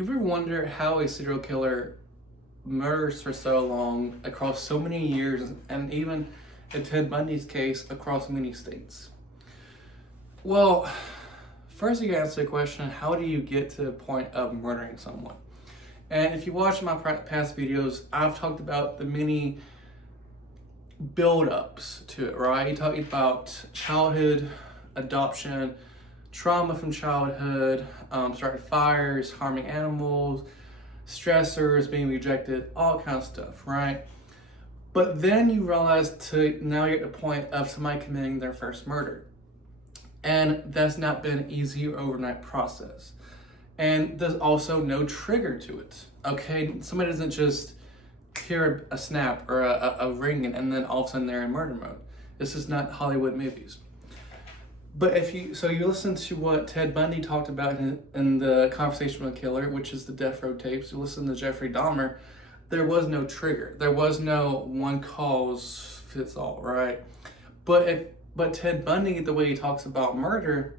You ever wonder how a serial killer murders for so long across so many years and even in Ted Bundy's case across many states? Well, first you gotta answer the question, how do you get to the point of murdering someone? And if you watch my past videos, I've talked about the many build-ups to it, right? You talk about childhood, adoption, trauma from childhood, starting fires, harming animals, stressors, being rejected, all kinds of stuff, right? But then you realize now you're at the point of somebody committing their first murder. And that's not been an easy or overnight process. And there's also no trigger to it, okay? Somebody doesn't just hear a snap or a ring and then all of a sudden they're in murder mode. This is not Hollywood movies. But you listen to what Ted Bundy talked about in the Conversation with a Killer, which is the Death Row tapes, you listen to Jeffrey Dahmer, there was no trigger. There was no one cause fits all, right? But Ted Bundy, the way he talks about murder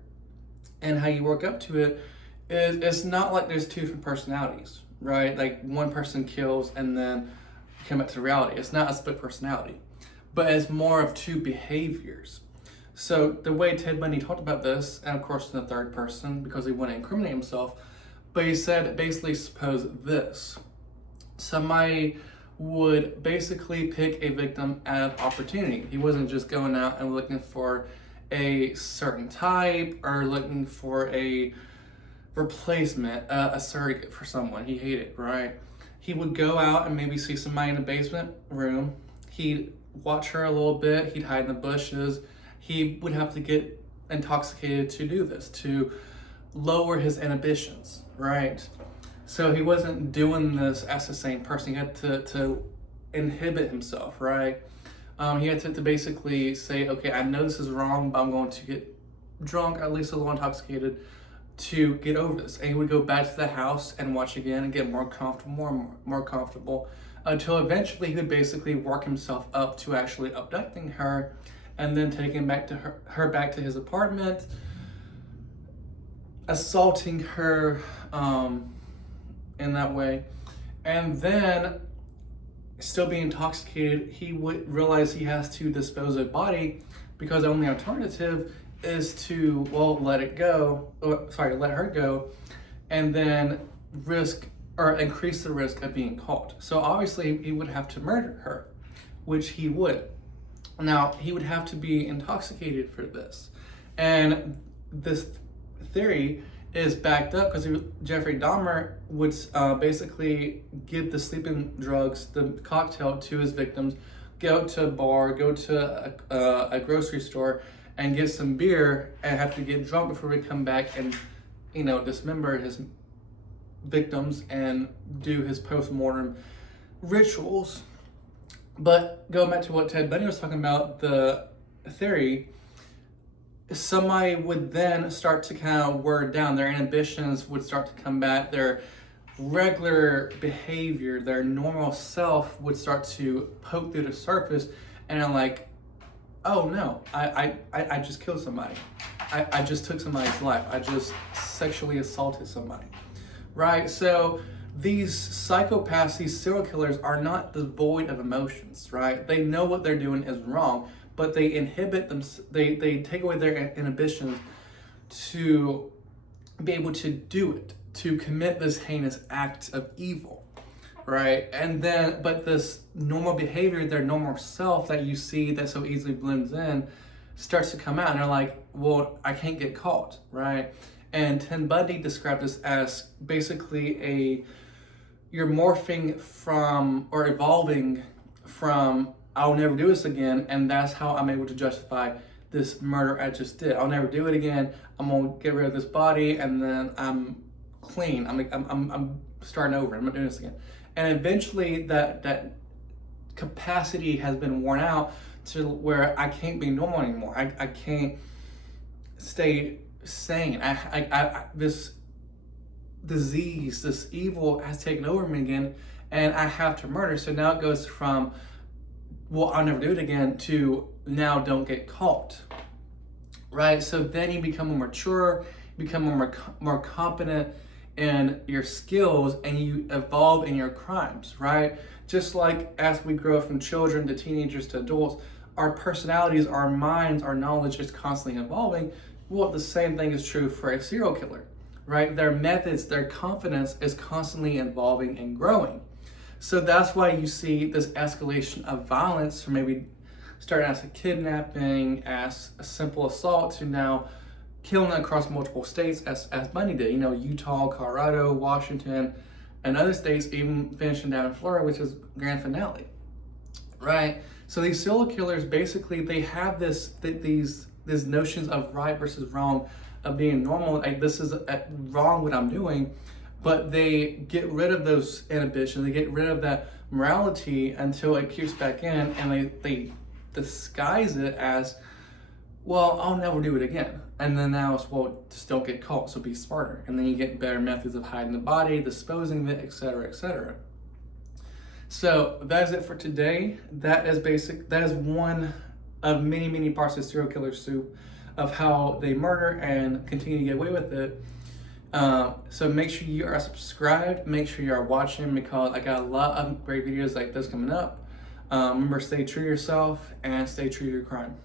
and how you work up to it, it's not like there's two different personalities, right? Like one person kills and then come back to reality. It's not a split personality, but it's more of two behaviors. So the way Ted Bundy talked about this, and of course in the third person because he wanted to incriminate himself, but he said basically suppose this. Somebody would basically pick a victim out of opportunity. He wasn't just going out and looking for a certain type or looking for a replacement, a surrogate for someone he hated, right? He would go out and maybe see somebody in the basement room. He'd watch her a little bit. He'd hide in the bushes. He would have to get intoxicated to do this, to lower his inhibitions, right? So he wasn't doing this as the same person. He had to inhibit himself, right? He had to basically say, okay, I know this is wrong, but I'm going to get drunk, at least a little intoxicated, to get over this. And he would go back to the house and watch again and get more comfortable, more comfortable, until eventually he would basically work himself up to actually abducting her and then taking her back to his apartment, assaulting her in that way. And then, still being intoxicated, he would realize he has to dispose of the body because the only alternative is to, well, let her go, and then risk or increase the risk of being caught. So obviously he would have to murder her, which he would. Now, he would have to be intoxicated for this. And this theory is backed up because Jeffrey Dahmer would basically give the sleeping drugs, the cocktail, to his victims, go to a bar, go to a grocery store, and get some beer and have to get drunk before we come back and, dismember his victims and do his post-mortem rituals. But going back to what Ted Bundy was talking about, the theory, somebody would then start to kind of wear down. Their inhibitions would start to come back. Their regular behavior, their normal self would start to poke through the surface. And I'm like, oh no, I just killed somebody. I just took somebody's life. I just sexually assaulted somebody, right? So these psychopaths, these serial killers are not devoid of emotions, right? They know what they're doing is wrong, but they inhibit them, they take away their inhibitions to be able to do it, to commit this heinous act of evil, right? And then, but this normal behavior, their normal self that you see that so easily blends in, starts to come out, and they're like, well, I can't get caught, right? And Ted Bundy described this as basically you're morphing from, or evolving from, I'll never do this again, and that's how I'm able to justify this murder I just did. I'll never do it again. I'm gonna get rid of this body, and then I'm clean. I'm starting over. I'm not doing this again. And eventually, that capacity has been worn out to where I can't be normal anymore. I can't stay sane. This disease, this evil has taken over me again, and I have to murder. So now it goes from, well, I'll never do it again, to now don't get caught, right? So then you become more mature, become more competent in your skills and you evolve in your crimes, right? Just like as we grow from children to teenagers to adults, our personalities, our minds, our knowledge is constantly evolving. Well, the same thing is true for a serial killer, right? Their methods, their confidence is constantly evolving and growing. So that's why you see this escalation of violence from maybe starting as a kidnapping, as a simple assault, to now killing across multiple states as Bundy did. You know, Utah, Colorado, Washington, and other states, even finishing down in Florida, which is grand finale, right? So these serial killers, basically, they have these notions of right versus wrong, of being normal, like this is wrong what I'm doing, but they get rid of those inhibitions, they get rid of that morality until it creeps back in, and they disguise it as, well, I'll never do it again. And then now it's, well, just don't get caught, so be smarter. And then you get better methods of hiding the body, disposing of it, etc., etc. So that is it for today. That is one of many, many parts of serial killer soup of how they murder and continue to get away with it. So make sure you are subscribed, make sure you are watching, because I got a lot of great videos like this coming up. Remember, stay true to yourself and stay true to your crime.